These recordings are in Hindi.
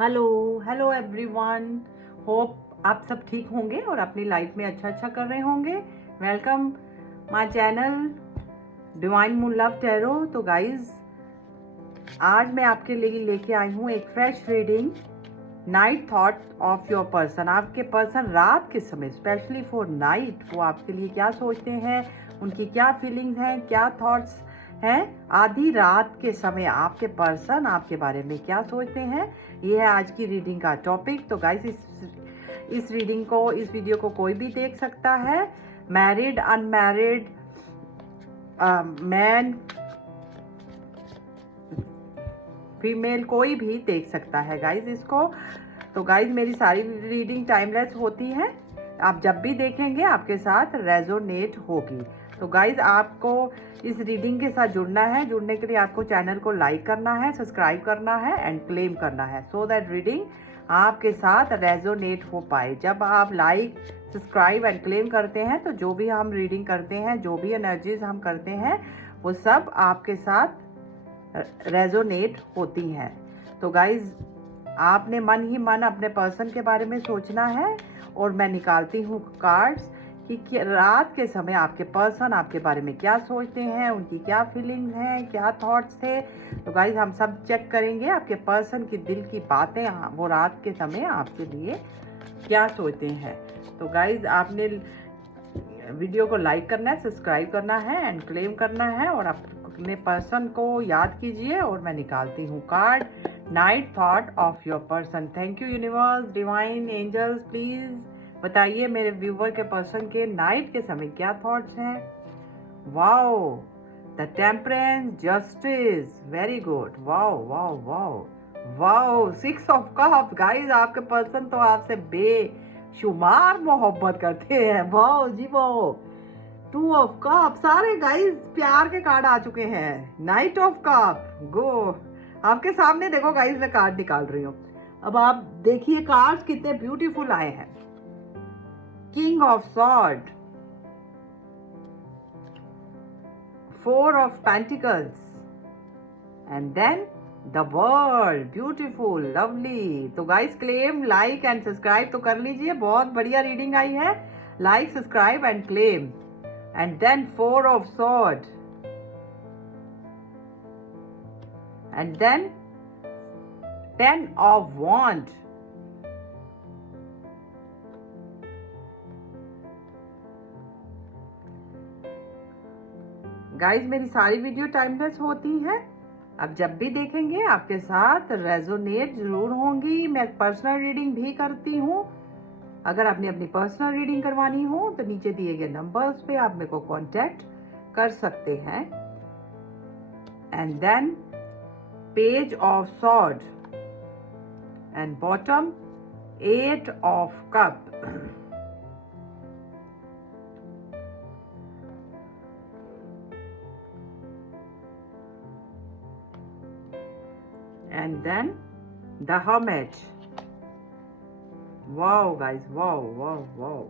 Hello hello everyone. होप आप सब ठीक होंगे और अपनी लाइफ में अच्छा कर रहे होंगे। Welcome my channel divine moon love tarot. तो गाइज आज मैं आपके लिए लेके आई हूँ एक fresh reading, night thought of your person. आपके पर्सन रात के समय, स्पेशली फॉर नाइट, वो आपके लिए क्या सोचते हैं, उनकी क्या फीलिंग्स हैं, क्या थॉट्स हैं। आधी रात के समय आपके पर्सन आपके बारे में क्या सोचते हैं, ये है आज की रीडिंग का टॉपिक। तो गाइस इस रीडिंग को, इस वीडियो को कोई भी देख सकता है, मैरिड, अनमैरिड, मैन, फीमेल, कोई भी देख सकता है गाइज इसको। तो गाइज मेरी सारी रीडिंग टाइमलेस होती है, आप जब भी देखेंगे आपके साथ रेजोनेट होगी। तो गाइज आपको इस रीडिंग के साथ जुड़ना है। जुड़ने के लिए आपको चैनल को लाइक करना है, सब्सक्राइब करना है एंड क्लेम करना है, सो दैट रीडिंग आपके साथ रेजोनेट हो पाए। जब आप लाइक, सब्सक्राइब एंड क्लेम करते हैं तो जो भी हम रीडिंग करते हैं, जो भी एनर्जीज हम करते हैं, वो सब आपके साथ रेजोनेट होती हैं। तो गाइज आपने मन ही मन अपने पर्सन के बारे में सोचना है और मैं निकालती हूँ कार्ड्स कि रात के समय आपके पर्सन आपके बारे में क्या सोचते हैं, उनकी क्या फीलिंग्स हैं, क्या थॉट्स थे। तो गाइज हम सब चेक करेंगे आपके पर्सन की दिल की बातें, वो रात के समय आपके लिए क्या सोचते हैं। तो गाइज आपने वीडियो को लाइक करना है, सब्सक्राइब करना है एंड क्लेम करना है और अपने पर्सन को याद कीजिए। और मैं निकालती हूँ card, knight thought of your person. Thank you universe, divine angels, please बताइए मेरे व्यूवर के पर्सन के नाइट के समय क्या थॉट्स हैं। Wow, the temperance, justice, very good. Wow wow wow wow, 6 of cups. Guys आपके पर्सन तो आपसे बेशुमार मोहब्बत करते हैं। वाओ जी वाओ। 2 ऑफ कप, सारे गाइस प्यार के कार्ड आ चुके हैं। Knight of cup, go. आपके सामने देखो गाइस, मैं कार्ड निकाल रही हूँ। अब आप देखिए कार्ड कितने ब्यूटीफुल आए हैं। King of sword, 4 of pentacles and then the world, beautiful, lovely. तो guys claim, like and subscribe तो कर लीजिए, बहुत बढ़िया रीडिंग आई है। Like, subscribe and claim. And then 4 of sword and then 10 of wand. Guys मेरी सारी वीडियो टाइमलेस होती है, अब जब भी देखेंगे आपके साथ रेजोनेट जरूर होंगी। मैं पर्सनल रीडिंग भी करती हूँ। अगर आपने अपनी पर्सनल रीडिंग करवानी हो तो नीचे दिए गए नंबर्स पे आप मेरे को कांटेक्ट कर सकते हैं। And then page of sword and bottom 8 of cup. And then the hermit. Wow guys, wow wow wow.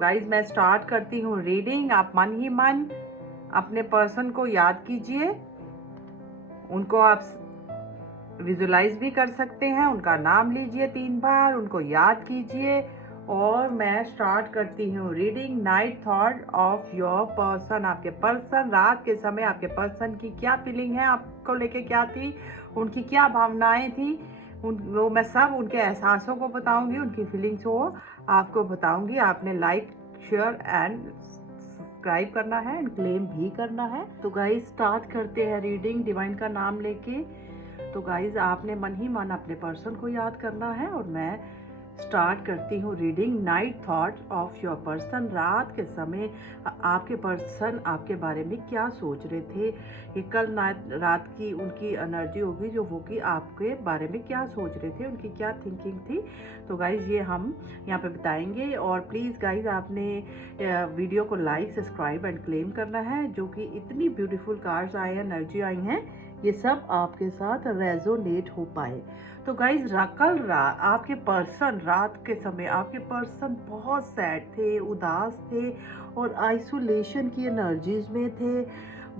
Guys मैं स्टार्ट करती हूँ रीडिंग। आप मन ही मन अपने पर्सन को याद कीजिए, उनको आप विजुलाइज भी कर सकते हैं, उनका नाम लीजिए 3 बार, उनको याद कीजिए। और मैं स्टार्ट करती हूँ reading, night thought of your person. आपके पर्सन रात के समय, आपके पर्सन की क्या फीलिंग है, आपको लेके क्या थी, उनकी क्या भावनाएं थी, वो मैं सब उनके एहसासों को बताऊंगी, उनकी फीलिंग्स को आपको बताऊंगी। आपने लाइक, शेयर एंड सब्सक्राइब करना है एंड क्लेम भी करना है। तो गाइस स्टार्ट करते हैं रीडिंग डिवाइन का नाम लेके। तो गाइस आपने मन ही मन अपने पर्सन को याद करना है और मैं स्टार्ट करती हूँ reading, night thought of your person. रात के समय आपके पर्सन आपके बारे में क्या सोच रहे थे, ये कल रात की उनकी एनर्जी होगी जो वो कि आपके बारे में क्या सोच रहे थे, उनकी क्या थिंकिंग थी। तो गाइज ये हम यहाँ पे बताएंगे। और प्लीज़ गाइज आपने वीडियो को लाइक, सब्सक्राइब एंड क्लेम करना है। जो कि इतनी ब्यूटीफुल कार्ड्स आए हैं, एनर्जी आई हैं, ये सब आपके साथ रेजोनेट हो पाए। तो गाइज आपके पर्सन रात के समय, आपके पर्सन बहुत सैड थे, उदास थे और आइसोलेशन की एनर्जीज में थे।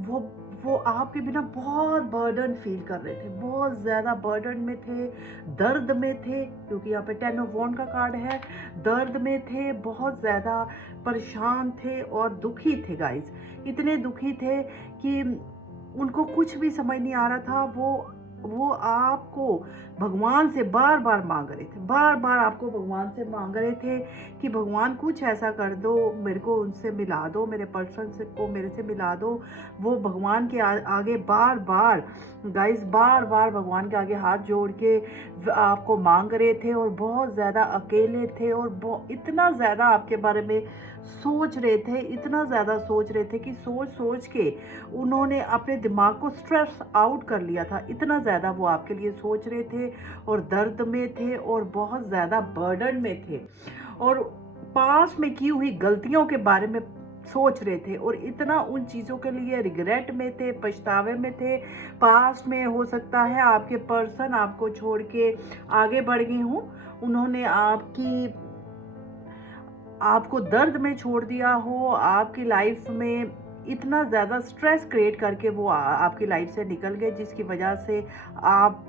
वो वो आपके बिना बहुत बर्डन फील कर रहे थे, बहुत ज़्यादा बर्डन में थे, दर्द में थे, क्योंकि यहाँ पे 10 ऑफ वॉन्ड का कार्ड है। दर्द में थे, बहुत ज़्यादा परेशान थे और दुखी थे गाइस। इतने दुखी थे कि उनको कुछ भी समझ नहीं आ रहा था। वो आपको भगवान से बार बार मांग रहे थे, बार बार आपको भगवान से मांग रहे थे कि भगवान कुछ ऐसा कर दो, मेरे को उनसे मिला दो, मेरे पर्सन से को मेरे से मिला दो। वो भगवान के आगे बार बार गाइस, बार बार भगवान के आगे हाथ जोड़ के आपको मांग रहे थे और बहुत ज़्यादा अकेले थे और इतना ज़्यादा आपके बारे में सोच रहे थे, इतना ज़्यादा सोच रहे थे कि सोच सोच के उन्होंने अपने दिमाग को स्ट्रेस आउट कर लिया था। इतना ज़्यादा वो आपके लिए सोच रहे थे और दर्द में थे और बहुत ज़्यादा बर्डन में थे और पास में की हुई गलतियों के बारे में सोच रहे थे और इतना उन चीज़ों के लिए रिग्रेट में थे, पछतावे में थे। पास में हो सकता है आपके पर्सन आपको छोड़ के आगे बढ़ गए हों, उन्होंने आपको दर्द में छोड़ दिया हो, आपकी लाइफ में इतना ज़्यादा स्ट्रेस क्रिएट करके वो आपकी लाइफ से निकल गए, जिसकी वजह से आप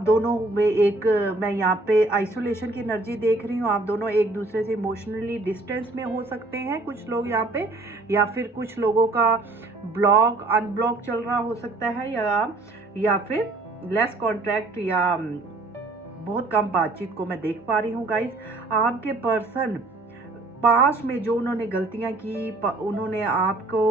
दोनों में मैं यहाँ पे आइसोलेशन की एनर्जी देख रही हूँ। आप दोनों एक दूसरे से इमोशनली डिस्टेंस में हो सकते हैं कुछ लोग यहाँ पे, या फिर कुछ लोगों का ब्लॉक अनब्लॉक चल रहा हो सकता है, या फिर लेस कॉन्ट्रैक्ट या बहुत कम बातचीत को मैं देख पा रही हूँ गाइस। आपके पर्सन पास में जो उन्होंने गलतियां की, उन्होंने आपको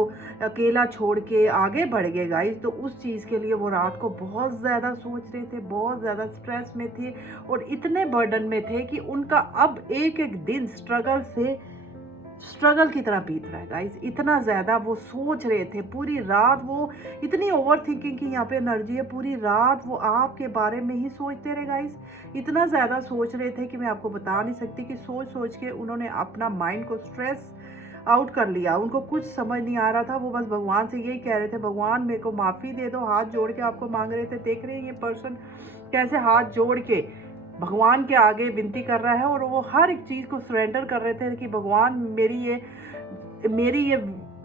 अकेला छोड़ के आगे बढ़ गए गाइस, तो उस चीज़ के लिए वो रात को बहुत ज़्यादा सोच रहे थे, बहुत ज़्यादा स्ट्रेस में थे और इतने बर्डन में थे कि उनका अब एक एक दिन स्ट्रगल की तरह बीत रहा है गाइस। इतना ज़्यादा वो सोच रहे थे पूरी रात, वो इतनी ओवर थिंकिंग की यहाँ पे एनर्जी है, पूरी रात वो आपके बारे में ही सोचते रहे गाइस। इतना ज़्यादा सोच रहे थे कि मैं आपको बता नहीं सकती कि सोच सोच के उन्होंने अपना माइंड को स्ट्रेस आउट कर लिया। उनको कुछ समझ नहीं आ रहा था, वो बस भगवान से यही कह रहे थे, भगवान मेरे को माफ़ी दे दो, हाथ जोड़ के आपको मांग रहे थे। देख रहे हैं ये पर्सन कैसे हाथ जोड़ के भगवान के आगे विनती कर रहा है और वो हर एक चीज़ को सरेंडर कर रहे थे कि भगवान मेरी ये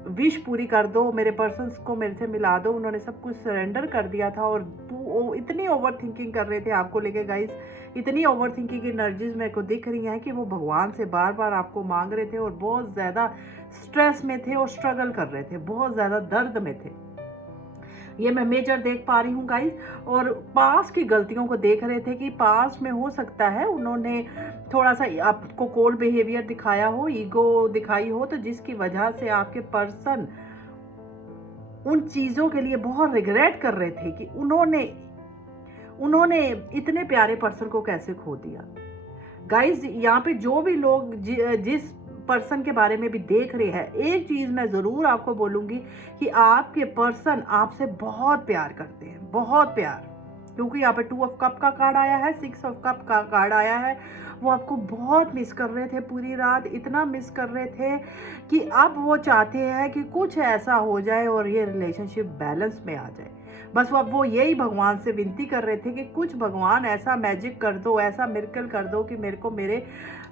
विश पूरी कर दो, मेरे पर्सन्स को मेरे से मिला दो। उन्होंने सब कुछ सरेंडर कर दिया था और इतनी ओवर थिंकिंग कर रहे थे आपको लेके गाइस, इतनी ओवर थिंकिंग की एनर्जीज मेरे को दिख रही हैं कि वो भगवान से बार बार आपको मांग रहे थे और बहुत ज़्यादा स्ट्रेस में थे और स्ट्रगल कर रहे थे, बहुत ज़्यादा दर्द में थे। ये मैं मेजर देख पा रही हूँ गाइस। और पास की गलतियों को देख रहे थे कि पास में हो सकता है उन्होंने थोड़ा सा आपको कोल्ड बिहेवियर दिखाया हो, ईगो दिखाई हो, तो जिसकी वजह से आपके पर्सन उन चीज़ों के लिए बहुत रिग्रेट कर रहे थे कि उन्होंने इतने प्यारे पर्सन को कैसे खो दिया। गाइस यहाँ पे जो भी लोग जिस पर्सन के बारे में भी देख रहे हैं, एक चीज़ मैं ज़रूर आपको बोलूँगी कि आपके पर्सन आपसे बहुत प्यार करते हैं, बहुत प्यार। क्योंकि यहाँ पे 2 ऑफ कप का कार्ड आया है, 6 ऑफ कप का कार्ड आया है। वो आपको बहुत मिस कर रहे थे पूरी रात, इतना मिस कर रहे थे कि अब वो चाहते हैं कि कुछ ऐसा हो जाए और ये रिलेशनशिप बैलेंस में आ जाए। बस वो यही भगवान से विनती कर रहे थे कि कुछ भगवान ऐसा मैजिक कर दो, ऐसा मिरेकल कर दो कि मेरे को मेरे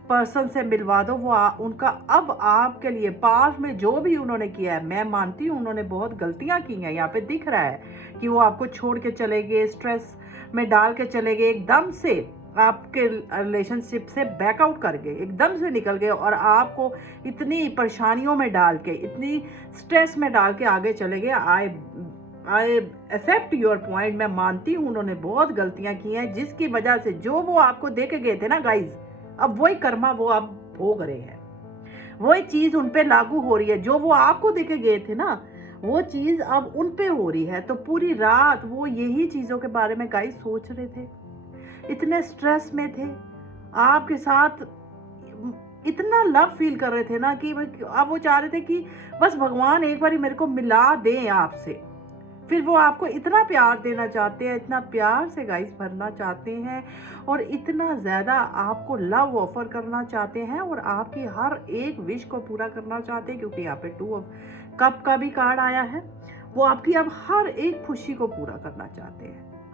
पर्सन से मिलवा दो। वो उनका अब आपके लिए पास में जो भी उन्होंने किया है, मैं मानती हूँ उन्होंने बहुत गलतियाँ की हैं। यहाँ पे दिख रहा है कि वो आपको छोड़ के चले गए, स्ट्रेस में डाल के चले गए, एकदम से आपके रिलेशनशिप से बैकआउट कर गए, एकदम से निकल गए और आपको इतनी परेशानियों में डाल के, इतनी स्ट्रेस में डाल के आगे चले गए। I accept your point. मैं मानती हूँ उन्होंने बहुत गलतियाँ की हैं, जिसकी वजह से जो वो आपको दे के गए थे ना गाइज, अब वही कर्मा वो आप भोग रहे हैं, वही चीज़ उन पे लागू हो रही है। जो वो आपको देके गए थे ना, वो चीज़ अब उन पे हो रही है। तो पूरी रात वो यही चीज़ों के बारे में गाइस सोच रहे थे, इतने स्ट्रेस में थे, आपके साथ इतना लव फील कर रहे थे ना कि अब वो चाह रहे थे कि बस भगवान एक बार मेरे को मिला दें आपसे। फिर वो आपको इतना प्यार देना चाहते हैं, इतना प्यार से गाइस भरना चाहते हैं और इतना ज़्यादा आपको लव ऑफर करना चाहते हैं और आपकी हर एक विश को पूरा करना चाहते हैं। क्योंकि यहाँ पे 2 ऑफ कप का भी कार्ड आया है, वो आपकी अब हर एक खुशी को पूरा करना चाहते हैं,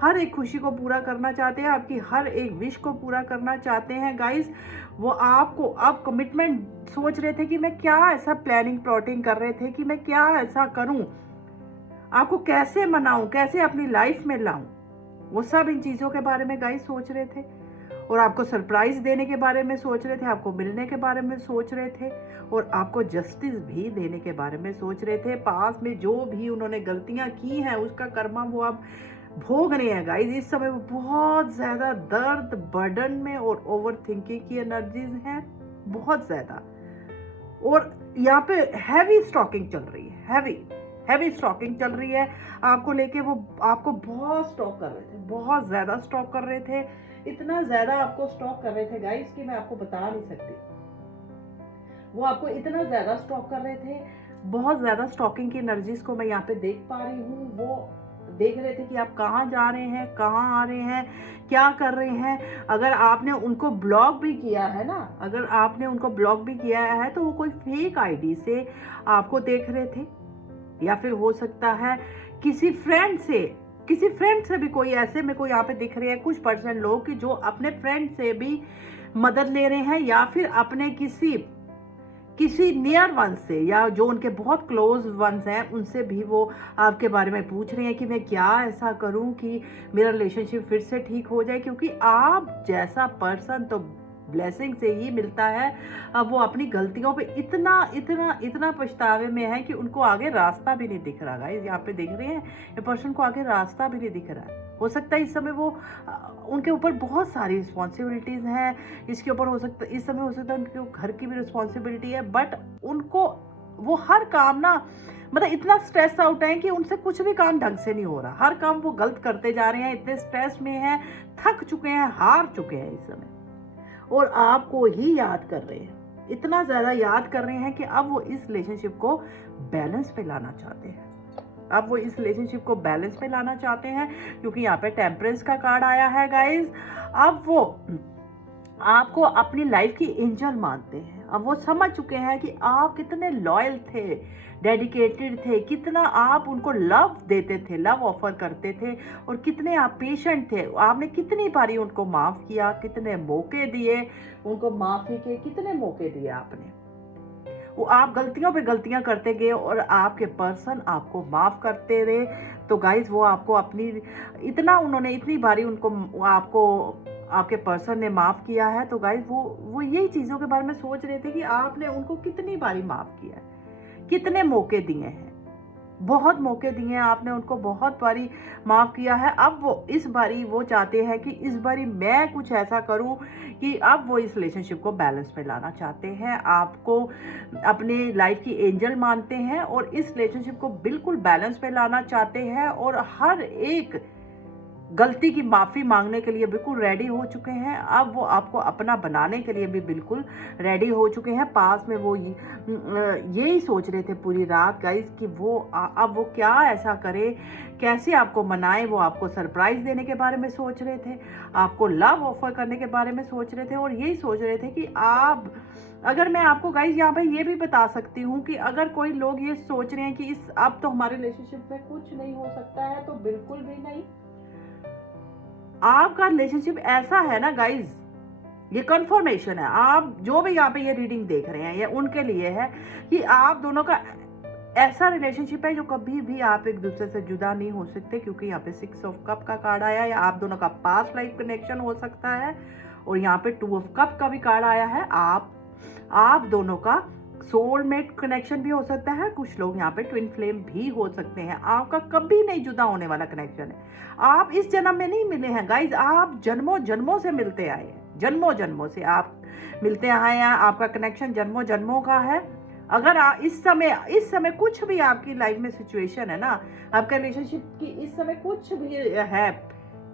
हर एक खुशी को पूरा करना चाहते हैं, आपकी हर एक विश को पूरा करना चाहते हैं गाइस। वो आपको अब कमिटमेंट सोच रहे थे कि मैं क्या ऐसा प्लानिंग प्लॉटिंग कर रहे थे कि मैं क्या ऐसा करूं, आपको कैसे मनाऊं, कैसे अपनी लाइफ में लाऊं, वो सब इन चीज़ों के बारे में गाइस सोच रहे थे। और आपको सरप्राइज देने के बारे में सोच रहे थे, आपको मिलने के बारे में सोच रहे थे, और आपको जस्टिस भी देने के बारे में सोच रहे थे। पास में जो भी उन्होंने गलतियां की हैं उसका कर्मा वो आप भोग रहे हैं गाइस। इस समय वो बहुत ज़्यादा दर्द, बर्डन में और ओवर थिंकिंग की एनर्जीज हैं, बहुत ज़्यादा। और यहाँ पे हैवी स्टॉकिंग चल रही है, हैवी स्टॉकिंग चल रही है आपको लेके। वो आपको बहुत स्टॉक कर रहे थे, बहुत ज़्यादा स्टॉक कर रहे थे, इतना ज़्यादा आपको स्टॉक कर रहे थे गाइस कि मैं आपको बता नहीं सकती। वो आपको इतना ज़्यादा स्टॉक कर रहे थे, बहुत ज़्यादा स्टॉकिंग की एनर्जीज को मैं यहाँ पे देख पा रही हूँ। वो देख रहे थे कि आप कहाँ जा रहे हैं, कहाँ आ रहे हैं, क्या कर रहे हैं। अगर आपने उनको ब्लॉक भी किया है ना, अगर आपने उनको ब्लॉक भी किया है तो वो कोई फेक आईडी से आपको देख रहे थे, या फिर हो सकता है किसी फ्रेंड से भी कोई ऐसे में कोई यहाँ पे दिख रहे हैं कुछ परसेंट लोग कि जो अपने फ्रेंड से भी मदद ले रहे हैं, या फिर अपने किसी नियर वन से, या जो उनके बहुत क्लोज वंस हैं उनसे भी वो आपके बारे में पूछ रहे हैं कि मैं क्या ऐसा करूं कि मेरा रिलेशनशिप फिर से ठीक हो जाए। क्योंकि आप जैसा पर्सन तो ब्लेसिंग से ही मिलता है। अब वो अपनी गलतियों पे इतना इतना इतना पछतावे में है कि उनको आगे रास्ता भी नहीं दिख रहा गाइस। यहाँ पे देख रहे हैं ये पर्सन को आगे रास्ता भी नहीं दिख रहा है। हो सकता है इस समय वो उनके ऊपर बहुत सारी रिस्पॉन्सिबिलिटीज़ हैं, इसके ऊपर हो सकता है इस समय हो सकता है उनके घर की भी रिस्पॉन्सिबिलिटी है, बट उनको वो हर काम ना मतलब इतना स्ट्रेस आउट है कि उनसे कुछ भी काम ढंग से नहीं हो रहा, हर काम वो गलत करते जा रहे हैं, इतने स्ट्रेस में हैं, थक चुके हैं, हार चुके हैं इस समय, और आपको ही याद कर रहे हैं, इतना ज़्यादा याद कर रहे हैं कि अब वो इस रिलेशनशिप को बैलेंस पे लाना चाहते हैं। अब वो इस रिलेशनशिप को बैलेंस पे लाना चाहते हैं क्योंकि यहाँ पे टेम्परेंस का कार्ड आया है गाइस। अब वो आपको अपनी लाइफ की एंजल मानते हैं। अब वो समझ चुके हैं कि आप कितने लॉयल थे, डेडिकेटेड थे, कितना आप उनको लव देते थे, लव ऑफर करते थे, और कितने आप पेशेंट थे। आपने कितनी बारी उनको माफ़ किया, कितने मौके दिए उनको माफ़ी के, कितने मौके दिए आपने। वो आप गलतियों पे गलतियां करते गए और आपके पर्सन आपको माफ़ करते रहे। तो गाइज वो आपको अपनी इतनी बारी उनको आपको आपके पर्सन ने माफ़ किया है। तो गाइज वो यही चीज़ों के बारे में सोच रहे थे कि आपने उनको कितनी बारी माफ़ किया है, कितने मौके दिए हैं, बहुत मौके दिए हैं आपने उनको, बहुत बारी माफ़ किया है। अब वो इस बारी वो चाहते हैं कि इस बारी मैं कुछ ऐसा करूं कि अब वो इस रिलेशनशिप को बैलेंस में लाना चाहते हैं, आपको अपने लाइफ की एंजल मानते हैं और इस रिलेशनशिप को बिल्कुल बैलेंस में लाना चाहते हैं, और हर एक गलती की माफ़ी मांगने के लिए बिल्कुल रेडी हो चुके हैं। अब वो आपको अपना बनाने के लिए भी बिल्कुल रेडी हो चुके हैं। पास में वो यही सोच रहे थे पूरी रात गाइस कि अब वो क्या ऐसा करे, कैसे आपको मनाए। वो आपको सरप्राइज देने के बारे में सोच रहे थे, आपको लव ऑफर करने के बारे में सोच रहे थे, और यही सोच रहे थे कि अगर मैं आपको गाइस यहाँ पे ये भी बता सकती हूँ कि अगर कोई लोग ये सोच रहे हैं कि अब तो हमारे रिलेशनशिप में कुछ नहीं हो सकता है, तो बिल्कुल भी नहीं। आपका रिलेशनशिप ऐसा है ना गाइज, ये कंफर्मेशन है। आप जो भी यहाँ पे ये रीडिंग देख रहे हैं ये उनके लिए है कि आप दोनों का ऐसा रिलेशनशिप है जो कभी भी आप एक दूसरे से जुदा नहीं हो सकते, क्योंकि यहाँ पे 6 ऑफ कप का कार्ड आया है। आप दोनों का पास्ट लाइफ कनेक्शन हो सकता है, और यहाँ पे 2 ऑफ कप का भी कार्ड आया है। आप दोनों का सोलमेट कनेक्शन भी हो सकता है, कुछ लोग यहाँ पे ट्विन फ्लेम भी हो सकते हैं। आपका कभी नहीं जुदा होने वाला कनेक्शन है। आप इस जन्म में नहीं मिले हैं गाइज, आप जन्मों जन्मों से मिलते आए हैं, जन्मों जन्मों से आप मिलते आए हैं। आपका कनेक्शन जन्मों जन्मों का है। अगर इस समय कुछ भी आपकी लाइफ में सिचुएशन है ना, आपका रिलेशनशिप की इस समय कुछ भी है,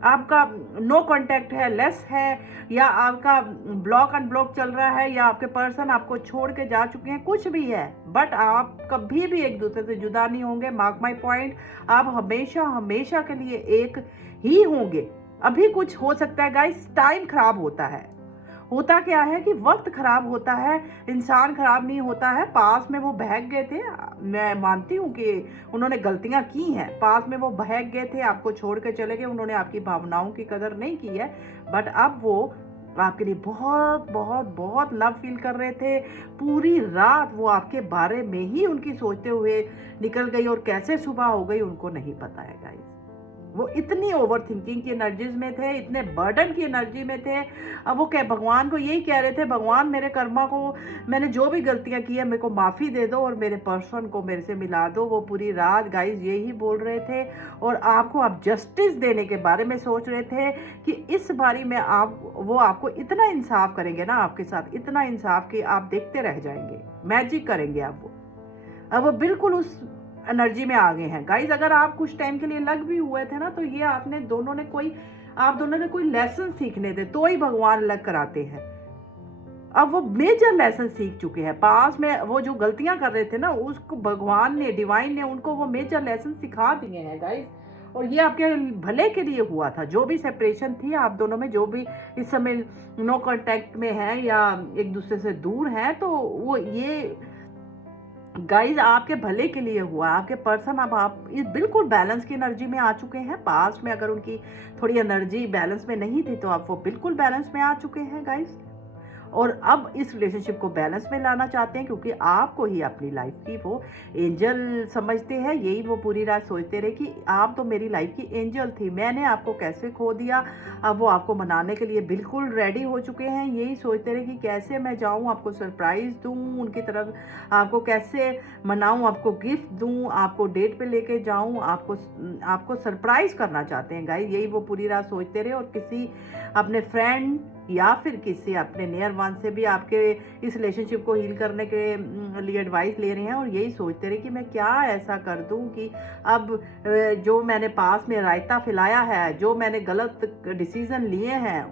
आपका नो कांटेक्ट है, लेस है, या आपका ब्लॉक अनब्लॉक चल रहा है, या आपके पर्सन आपको छोड़ के जा चुके हैं, कुछ भी है, बट आप कभी भी एक दूसरे से जुदा नहीं होंगे। मार्क माई पॉइंट, आप हमेशा हमेशा के लिए एक ही होंगे। अभी कुछ हो सकता है गाइस, टाइम खराब होता है, होता क्या है कि वक्त खराब होता है, इंसान खराब नहीं होता है। पास में वो बहक गए थे, मैं मानती हूँ कि उन्होंने गलतियाँ की हैं, पास में वो बहक गए थे, आपको छोड़ के चले गए, उन्होंने आपकी भावनाओं की कदर नहीं की है। बट अब वो आपके लिए बहुत बहुत बहुत लव फील कर रहे थे। पूरी रात वो आपके बारे में ही उनकी सोचते हुए निकल गई, और कैसे सुबह हो गई उनको नहीं पता है गाइस। वो इतनी ओवर थिंकिंग की एनर्जीज में थे, इतने बर्डन की एनर्जी में थे। अब वो भगवान को यही कह रहे थे, भगवान मेरे कर्मा को, मैंने जो भी गलतियां की है मेरे को माफ़ी दे दो और मेरे पर्सन को मेरे से मिला दो। वो पूरी रात गाइस यही बोल रहे थे, और आपको आप जस्टिस देने के बारे में सोच रहे थे कि इस बारी में वो आपको इतना इंसाफ करेंगे ना, आपके साथ इतना इंसाफ कि आप देखते रह जाएंगे, मैजिक करेंगे आप वो। अब वो बिल्कुल उस एनर्जी में आ गए हैं गाइज। अगर आप कुछ टाइम के लिए लग भी हुए थे ना, तो ये आप दोनों ने कोई लेसन सीखने थे, तो ही भगवान अलग कराते हैं। अब वो मेजर लेसन सीख चुके हैं, पास में वो जो गलतियां कर रहे थे ना, उसको भगवान ने, डिवाइन ने उनको वो मेजर लेसन सिखा दिए हैं गाइज। और ये आपके भले के लिए हुआ था। जो भी सेपरेशन थी आप दोनों में, जो भी इस समय नो कांटेक्ट में है या एक दूसरे से दूर है, तो वो ये गाइज आपके भले के लिए हुआ। आपके पर्सन अब आप इस बिल्कुल बैलेंस की एनर्जी में आ चुके हैं। पास्ट में अगर उनकी थोड़ी एनर्जी बैलेंस में नहीं थी, तो आप वो बिल्कुल बैलेंस में आ चुके हैं गाइज। और अब इस रिलेशनशिप को बैलेंस में लाना चाहते हैं, क्योंकि आपको ही अपनी लाइफ की वो एंजल समझते हैं। यही वो पूरी रात सोचते रहे कि आप तो मेरी लाइफ की एंजल थी, मैंने आपको कैसे खो दिया। अब वो आपको मनाने के लिए बिल्कुल रेडी हो चुके हैं। यही सोचते रहे कि कैसे मैं जाऊं, आपको सरप्राइज दूं उनकी तरफ, आपको कैसे मनाऊं, आपको गिफ्ट दूं, आपको डेट पे लेके जाऊं, आपको सरप्राइज करना चाहते हैं गाइस। यही वो पूरी रात सोचते रहे। और किसी अपने फ्रेंड या फिर किसी अपने नियर वन से भी आपके इस रिलेशनशिप को हील करने के लिए एडवाइस ले रहे हैं, और यही सोचते रहे कि मैं क्या ऐसा कर दूं कि अब जो मैंने पास में रायता फैलाया है, जो मैंने गलत डिसीजन लिए हैं,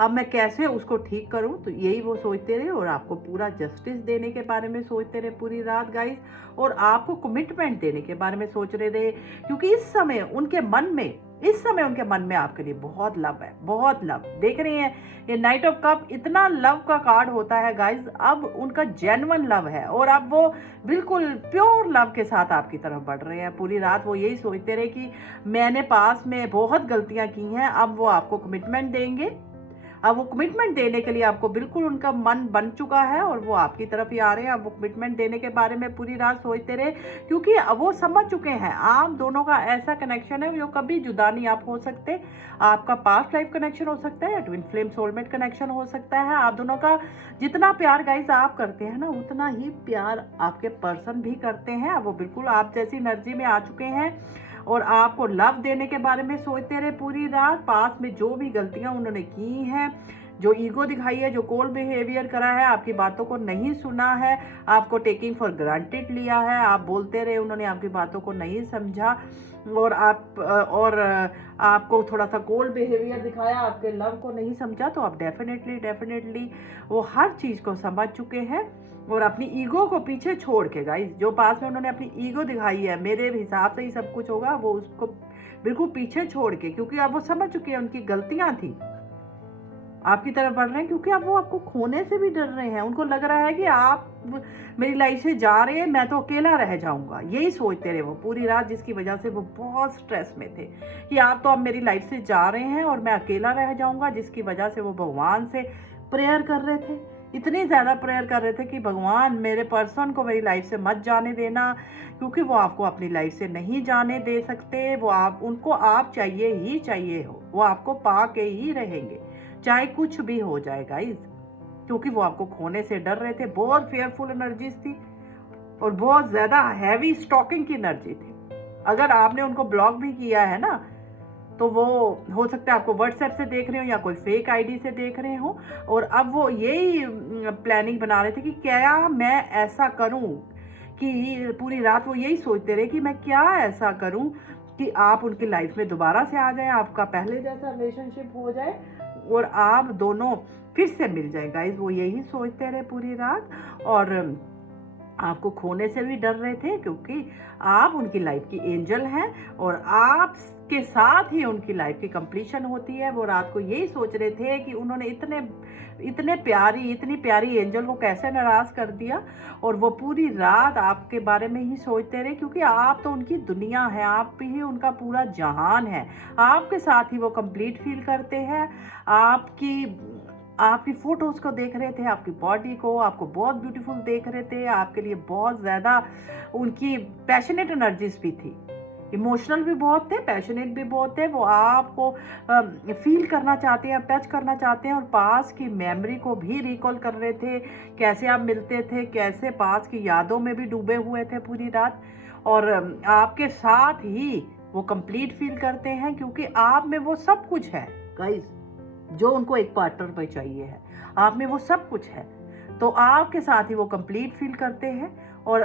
अब मैं कैसे उसको ठीक करूं। तो यही वो सोचते रहे, और आपको पूरा जस्टिस देने के बारे में सोचते रहे पूरी रात गाइस। और आपको कमिटमेंट देने के बारे में सोच रहे थे, क्योंकि इस समय उनके मन में आपके लिए बहुत लव है, बहुत लव। देख रहे हैं ये नाइट ऑफ कप, इतना लव का कार्ड होता है गाइज। अब उनका जेन्युइन लव है, और अब वो बिल्कुल प्योर लव के साथ आपकी तरफ बढ़ रहे हैं। पूरी रात वो यही सोचते रहे कि मैंने पास में बहुत गलतियां की हैं, अब वो आपको कमिटमेंट देंगे। अब वो कमिटमेंट देने के लिए आपको बिल्कुल उनका मन बन चुका है, और वो आपकी तरफ ही आ रहे हैं। अब वो कमिटमेंट देने के बारे में पूरी रात सोचते रहे, क्योंकि अब वो समझ चुके हैं आप दोनों का ऐसा कनेक्शन है जो कभी जुदा नहीं आप हो सकते। आपका पास्ट लाइफ कनेक्शन हो सकता है, या ट्विन फ्लेम सोलमेट कनेक्शन हो सकता है। आप दोनों का जितना प्यार गाइस आप करते हैं ना, उतना ही प्यार आपके पर्सन भी करते हैं। अब वो बिल्कुल आप जैसी एनर्जी में आ चुके हैं, और आपको लव देने के बारे में सोचते रहे पूरी रात। पास में जो भी गलतियां उन्होंने की हैं, जो ईगो दिखाई है, जो कोल्ड बिहेवियर करा है, आपकी बातों को नहीं सुना है, आपको टेकिंग फॉर ग्रांटेड लिया है, आप बोलते रहे, उन्होंने आपकी बातों को नहीं समझा, और आपको थोड़ा सा कोल्ड बिहेवियर दिखाया, आपके लव को नहीं समझा। तो आप डेफिनेटली वो हर चीज़ को समझ चुके हैं, और अपनी ईगो को पीछे छोड़ के गाइस, जो पास में उन्होंने अपनी ईगो दिखाई है, मेरे हिसाब से ही सब कुछ होगा, वो उसको बिल्कुल पीछे छोड़ के, क्योंकि अब वो समझ चुके हैं उनकी गलतियां थी, आपकी तरफ बढ़ रहे हैं। क्योंकि अब वो आपको खोने से भी डर रहे हैं। उनको लग रहा है कि आप मेरी लाइफ से जा रहे हैं, मैं तो अकेला रह जाऊंगा। यही सोचते रहे वो पूरी रात, जिसकी वजह से वो बहुत स्ट्रेस में थे कि आप तो अब मेरी लाइफ से जा रहे हैं और मैं अकेला रह जाऊंगा, जिसकी वजह से वो भगवान से प्रेयर कर रहे थे। इतनी ज़्यादा प्रेयर कर रहे थे कि भगवान मेरे पर्सन को मेरी लाइफ से मत जाने देना, क्योंकि वो आपको अपनी लाइफ से नहीं जाने दे सकते। वो उनको आप चाहिए ही चाहिए हो, वो आपको पा के ही रहेंगे, चाहे कुछ भी हो जाए गाइज। क्योंकि वो आपको खोने से डर रहे थे। बहुत फेयरफुल एनर्जीज थी, और बहुत ज़्यादा हैवी स्टॉकिंग की एनर्जी थी। अगर आपने उनको ब्लॉक भी किया है ना, तो वो हो सकता है आपको व्हाट्सएप से देख रहे हो या कोई फेक आईडी से देख रहे हो, और अब वो यही प्लानिंग बना रहे थे कि क्या मैं ऐसा करूं, कि पूरी रात वो यही सोचते रहे कि मैं क्या ऐसा करूं कि आप उनकी लाइफ में दोबारा से आ जाएं, आपका पहले जैसा रिलेशनशिप हो जाए, और आप दोनों फिर से मिल जाए गाइज। वो यही सोचते रहे पूरी रात। और आपको खोने से भी डर रहे थे, क्योंकि आप उनकी लाइफ की एंजल हैं और आपके साथ ही उनकी लाइफ की कंप्लीशन होती है। वो रात को यही सोच रहे थे कि उन्होंने इतनी प्यारी एंजल को कैसे नाराज़ कर दिया, और वो पूरी रात आपके बारे में ही सोचते रहे, क्योंकि आप तो उनकी दुनिया है, आप ही उनका पूरा जहान है। आपके साथ ही वो कंप्लीट फील करते हैं। आपकी फ़ोटोज़ को देख रहे थे, आपकी बॉडी को, आपको बहुत ब्यूटीफुल देख रहे थे, आपके लिए बहुत ज़्यादा उनकी पैशनेट एनर्जीज भी थी। इमोशनल भी बहुत थे, पैशनेट भी बहुत थे। वो आपको फील करना चाहते हैं, टच करना चाहते हैं, और पास की मेमोरी को भी रिकॉल कर रहे थे, कैसे आप मिलते थे, कैसे पास की यादों में भी डूबे हुए थे पूरी रात। और आपके साथ ही वो कंप्लीट फील करते हैं, क्योंकि आप में वो सब कुछ है गाइस, जो उनको एक पार्टनर में चाहिए है। आप में वो सब कुछ है, तो आपके साथ ही वो कंप्लीट फील करते हैं। और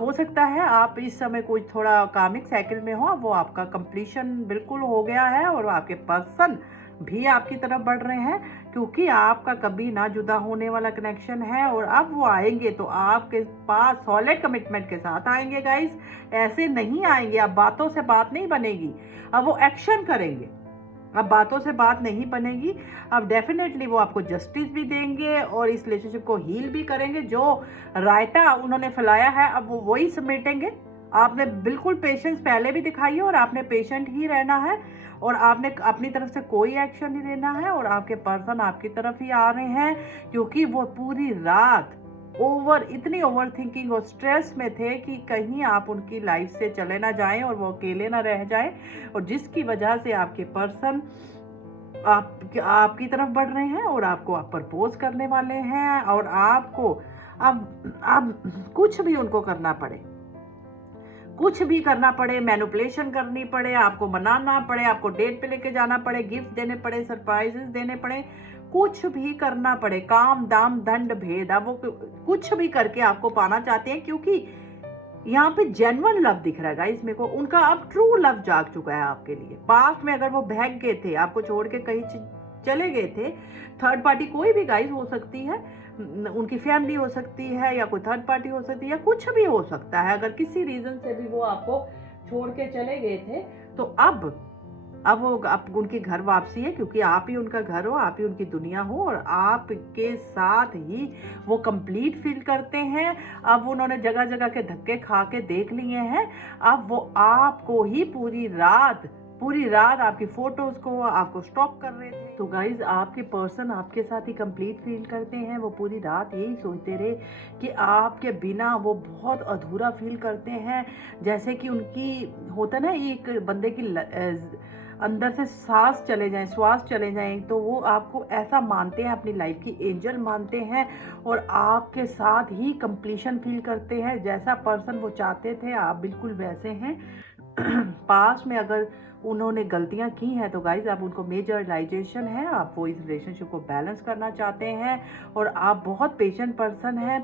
हो सकता है आप इस समय कोई थोड़ा कामिक साइकिल में हो, वो आपका कंप्लीशन बिल्कुल हो गया है, और आपके पर्सन भी आपकी तरफ बढ़ रहे हैं, क्योंकि आपका कभी ना जुदा होने वाला कनेक्शन है। और अब वो आएंगे तो आपके पास सॉलिड कमिटमेंट के साथ आएंगे गाइस, ऐसे नहीं आएंगे। अब बातों से बात नहीं बनेगी, अब वो एक्शन करेंगे। अब बातों से बात नहीं बनेगी, अब डेफिनेटली वो आपको जस्टिस भी देंगे और इस रिलेशनशिप को हील भी करेंगे। जो रायता उन्होंने फैलाया है अब वो वही समेटेंगे। आपने बिल्कुल पेशेंस पहले भी दिखाई है, और आपने पेशेंट ही रहना है, और आपने अपनी तरफ से कोई एक्शन नहीं लेना है। और आपके पर्सन आपकी तरफ ही आ रहे हैं, क्योंकि वो पूरी रात इतनी ओवर थिंकिंग और स्ट्रेस में थे कि कहीं आप उनकी लाइफ से चले ना जाएं और वो अकेले ना रह जाएं, और जिसकी वजह से आपके पर्सन आपकी तरफ बढ़ रहे हैं और आपको आप प्रपोज करने वाले हैं। और आपको अब कुछ भी उनको करना पड़े, कुछ भी करना पड़े, मैनिपुलेशन करनी पड़े, आपको मनाना पड़े, आपको डेट पे लेके जाना पड़े, गिफ्ट देने पड़े, सरप्राइजेस देने पड़े, कुछ भी करना पड़े, काम दाम दंड भेद, अब वो कुछ भी करके आपको पाना चाहते हैं, क्योंकि यहाँ पे जेन्युइन लव दिख रहा है गाइस मेरे को। उनका अब ट्रू लव जाग चुका है आपके लिए। पास्ट में अगर वो भाग गए थे, आपको छोड़ के कहीं चले गए थे, थर्ड पार्टी कोई भी गाइस हो सकती है, उनकी फैमिली हो सकती है, या कोई थर्ड पार्टी हो सकती है, या कुछ भी हो सकता है। अगर किसी रीजन से भी वो आपको छोड़ के चले गए थे, तो अब उनकी घर वापसी है, क्योंकि आप ही उनका घर हो, आप ही उनकी दुनिया हो, और आपके साथ ही वो कंप्लीट फील करते हैं। अब उन्होंने जगह जगह के धक्के खा के देख लिए हैं, अब वो आपको ही पूरी रात आपकी फोटोज को आपको स्टॉक कर रहे थे। तो गाइज आपके पर्सन आपके साथ ही कंप्लीट फील करते हैं। वो पूरी रात यही सोचते रहे कि आपके बिना वो बहुत अधूरा फील करते हैं, जैसे कि उनकी होता ना एक बंदे की अंदर से श्वास चले जाएं, तो वो आपको ऐसा मानते हैं, अपनी लाइफ की एंजल मानते हैं, और आपके साथ ही कंप्लीशन फील करते हैं। जैसा पर्सन वो चाहते थे आप बिल्कुल वैसे हैं। पास्ट में अगर उन्होंने गलतियां की हैं तो गाइज अब उनको मेजर रियलाइजेशन है, आप वो इस रिलेशनशिप को बैलेंस करना चाहते हैं, और आप बहुत पेशेंट पर्सन हैं।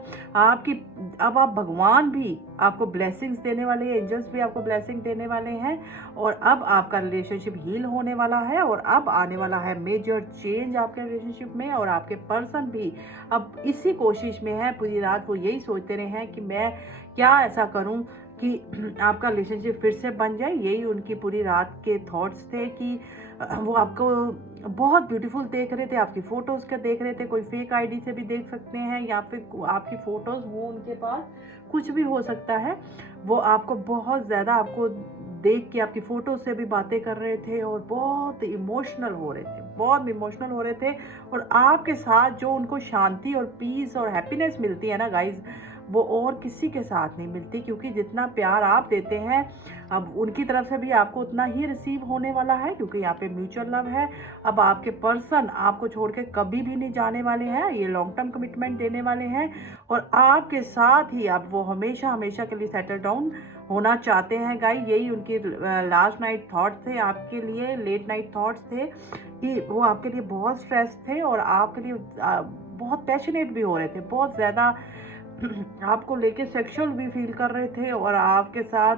अब आप भगवान भी आपको ब्लेसिंग्स देने वाले हैं, एंजल्स भी आपको ब्लेसिंग देने वाले हैं, और अब आपका रिलेशनशिप हील होने वाला है, और अब आने वाला है मेजर चेंज आपके रिलेशनशिप में। और आपके पर्सन भी अब इसी कोशिश में है, पूरी रात वो यही सोचते रहे हैं कि मैं क्या ऐसा करूं कि आपका रिलेशनशिप फिर से बन जाए। यही उनकी पूरी रात के थॉट्स थे कि वो आपको बहुत ब्यूटीफुल देख रहे थे, आपकी फ़ोटोज़ का देख रहे थे, कोई फेक आईडी से भी देख सकते हैं, या फिर आपकी फ़ोटोज़ वो उनके पास कुछ भी हो सकता है। वो आपको बहुत ज़्यादा आपको देख के आपकी फ़ोटो से भी बातें कर रहे थे, और बहुत इमोशनल हो रहे थे। और आपके साथ जो उनको शांति और पीस और हैप्पीनेस मिलती है ना गाइज, वो और किसी के साथ नहीं मिलती, क्योंकि जितना प्यार आप देते हैं अब उनकी तरफ से भी आपको उतना ही रिसीव होने वाला है, क्योंकि यहाँ पे म्यूचुअल लव है। अब आपके पर्सन आपको छोड़ के कभी भी नहीं जाने वाले हैं, ये लॉन्ग टर्म कमिटमेंट देने वाले हैं, और आपके साथ ही अब वो हमेशा के लिए सेटल डाउन होना चाहते हैं गाइस। यही उनकी लास्ट नाइट थॉट थे आपके लिए, लेट नाइट थॉट्स थे, कि वो आपके लिए बहुत स्ट्रेस थे, और आपके लिए बहुत पैशनेट भी हो रहे थे, बहुत ज़्यादा आपको लेके सेक्सुअल भी फील कर रहे थे, और आपके साथ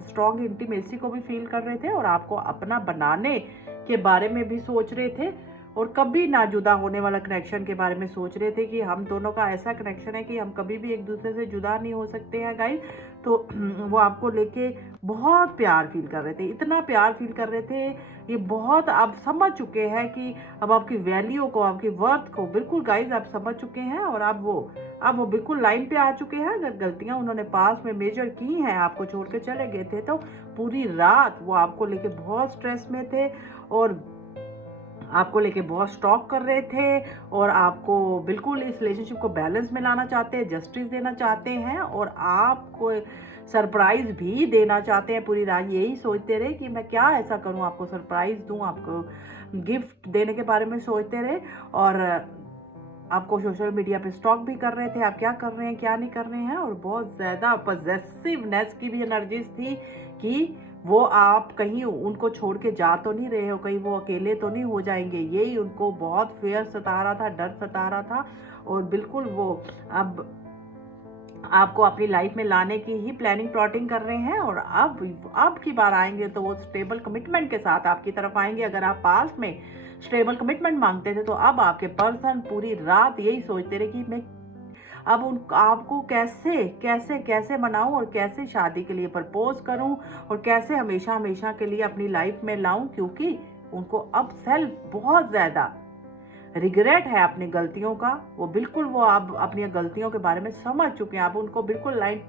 स्ट्रॉन्ग इंटीमेसी को भी फील कर रहे थे, और आपको अपना बनाने के बारे में भी सोच रहे थे। और कभी ना जुदा होने वाला कनेक्शन के बारे में सोच रहे थे कि हम दोनों का ऐसा कनेक्शन है कि हम कभी भी एक दूसरे से जुदा नहीं हो सकते हैं गाइस। तो वो आपको लेके बहुत प्यार फील कर रहे थे, इतना प्यार फील कर रहे थे, ये बहुत आप समझ चुके हैं कि अब आपकी वैल्यू को, आपकी वर्थ को बिल्कुल गाइस आप समझ चुके हैं। और अब वो बिल्कुल लाइन पे आ चुके हैं। अगर गलतियां उन्होंने पास में मेजर की हैं, आपको छोड़ के चले गए थे, तो पूरी रात वो आपको लेके बहुत स्ट्रेस में थे और आपको लेके बहुत स्टॉक कर रहे थे और आपको बिल्कुल इस रिलेशनशिप को बैलेंस में लाना चाहते हैं, जस्टिस देना चाहते हैं और आपको सरप्राइज भी देना चाहते हैं। पूरी रात यही सोचते रहे कि मैं क्या ऐसा करूं, आपको सरप्राइज दूं, आपको गिफ्ट देने के बारे में सोचते रहे और आपको सोशल मीडिया पे स्टॉक भी कर रहे थे, आप क्या कर रहे हैं क्या नहीं कर रहे हैं। और बहुत ज़्यादा पॉजेसिवनेस की भी एनर्जीज थी कि वो आप कहीं उनको छोड़ के जा तो नहीं रहे हो, कहीं वो अकेले तो नहीं हो जाएंगे, यही उनको बहुत फेयर सता रहा था, डर सता रहा था। और बिल्कुल वो अब आपको अपनी लाइफ में लाने की ही प्लानिंग प्लॉटिंग कर रहे हैं। और अब की बार आएंगे तो वो स्टेबल कमिटमेंट के साथ आपकी तरफ आएंगे। अगर आप पास्ट में स्टेबल कमिटमेंट मांगते थे तो अब आपके पर्सन पूरी रात यही सोचते रहे कि मैं अब उन आपको कैसे कैसे कैसे मनाऊं और कैसे शादी के लिए प्रपोज करूं और कैसे हमेशा हमेशा के लिए अपनी लाइफ में लाऊं, क्योंकि उनको अब सेल्फ बहुत ज़्यादा रिग्रेट है अपनी गलतियों का। वो बिल्कुल वो आप अपनी गलतियों के बारे में समझ चुके हैं। अब उनको बिल्कुल लाइन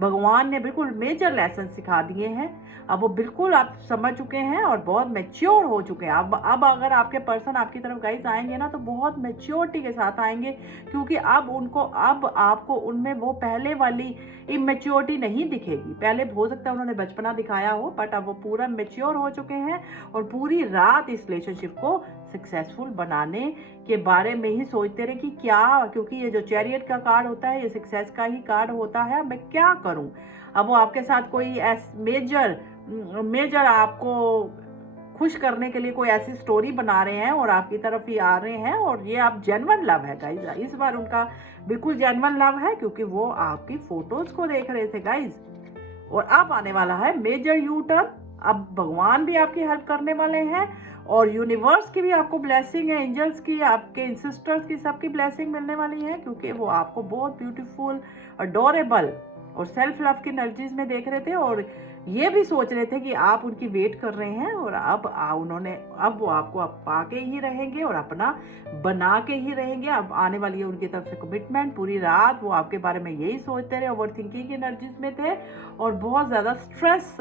भगवान ने बिल्कुल मेजर लेसन सिखा दिए हैं। अब वो बिल्कुल आप समझ चुके हैं और बहुत मैच्योर हो चुके हैं। अब अगर आपके पर्सन आपकी तरफ गाइस आएंगे ना तो बहुत मैच्योरिटी के साथ आएंगे, क्योंकि अब आपको उनमें वो पहले वाली इमेच्योरिटी नहीं दिखेगी। पहले हो सकता है उन्होंने बचपना दिखाया हो, बट अब वो पूरा मैच्योर हो चुके हैं और पूरी रात इस रिलेशनशिप को सक्सेसफुल बनाने के बारे में ही सोचते रहे कि क्या, क्योंकि ये जो चैरियट का कार्ड होता है ये सक्सेस का ही कार्ड होता है, मैं क्या करूं। अब वो आपके साथ कोई मेजर आपको खुश करने के लिए कोई ऐसी स्टोरी बना रहे हैं और आपकी तरफ ही आ रहे हैं। और ये आप जेन्युइन लव है गाइज, इस बार उनका बिल्कुल जेन्युइन लव है, क्योंकि वो आपकी फोटोज को देख रहे थे गाइज। और अब आने वाला है मेजर यू टर्न। अब भगवान भी आपकी हेल्प करने वाले हैं और यूनिवर्स की भी आपको ब्लेसिंग है, एंजल्स की, आपके सिस्टर्स की, सबकी ब्लेसिंग मिलने वाली है, क्योंकि वो आपको बहुत ब्यूटीफुल, अडोरेबल और सेल्फ लव की एनर्जीज में देख रहे थे और ये भी सोच रहे थे कि आप उनकी वेट कर रहे हैं। और अब वो आपको अब पाके ही रहेंगे और अपना बना के ही रहेंगे। अब आने वाली है उनकी तरफ से कमिटमेंट। पूरी रात वो आपके बारे में यही सोचते रहे, ओवर थिंकिंग की एनर्जीज में थे और बहुत ज़्यादा स्ट्रेस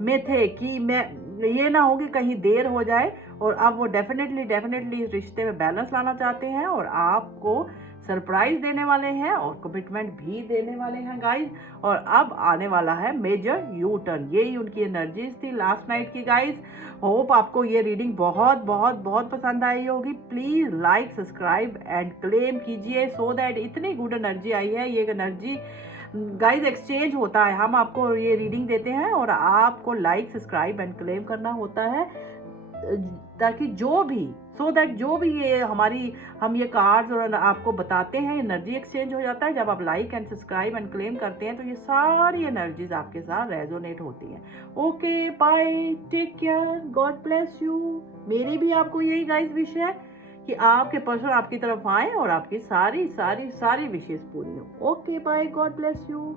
में थे कि मैं ये ना हो कि कहीं देर हो जाए। और अब वो डेफिनेटली इस रिश्ते में बैलेंस लाना चाहते हैं और आपको सरप्राइज देने वाले हैं और कमिटमेंट भी देने वाले हैं गाइज। और अब आने वाला है मेजर यू टर्न। यही उनकी एनर्जीज थी लास्ट नाइट की गाइज। होप आपको ये रीडिंग बहुत बहुत बहुत पसंद आई होगी। Please like, subscribe and claim कीजिए सो दैट इतनी गुड एनर्जी आई है। ये एनर्जी गाइज एक्सचेंज होता है, हम आपको ये रीडिंग देते हैं और आपको लाइक, सब्सक्राइब एंड क्लेम करना होता है, ताकि जो भी ये हम ये कार्ड्स और आपको बताते हैं, एनर्जी एक्सचेंज हो जाता है। जब आप like and subscribe and claim करते हैं तो ये सारी एनर्जीज आपके साथ रेजोनेट होती हैं। Okay bye, take care, God bless you. मेरी भी आपको यही गाइज विश है कि आपके पर्सन आपकी तरफ आए और आपकी सारी विशेष पूरी हो। Okay bye, God bless you.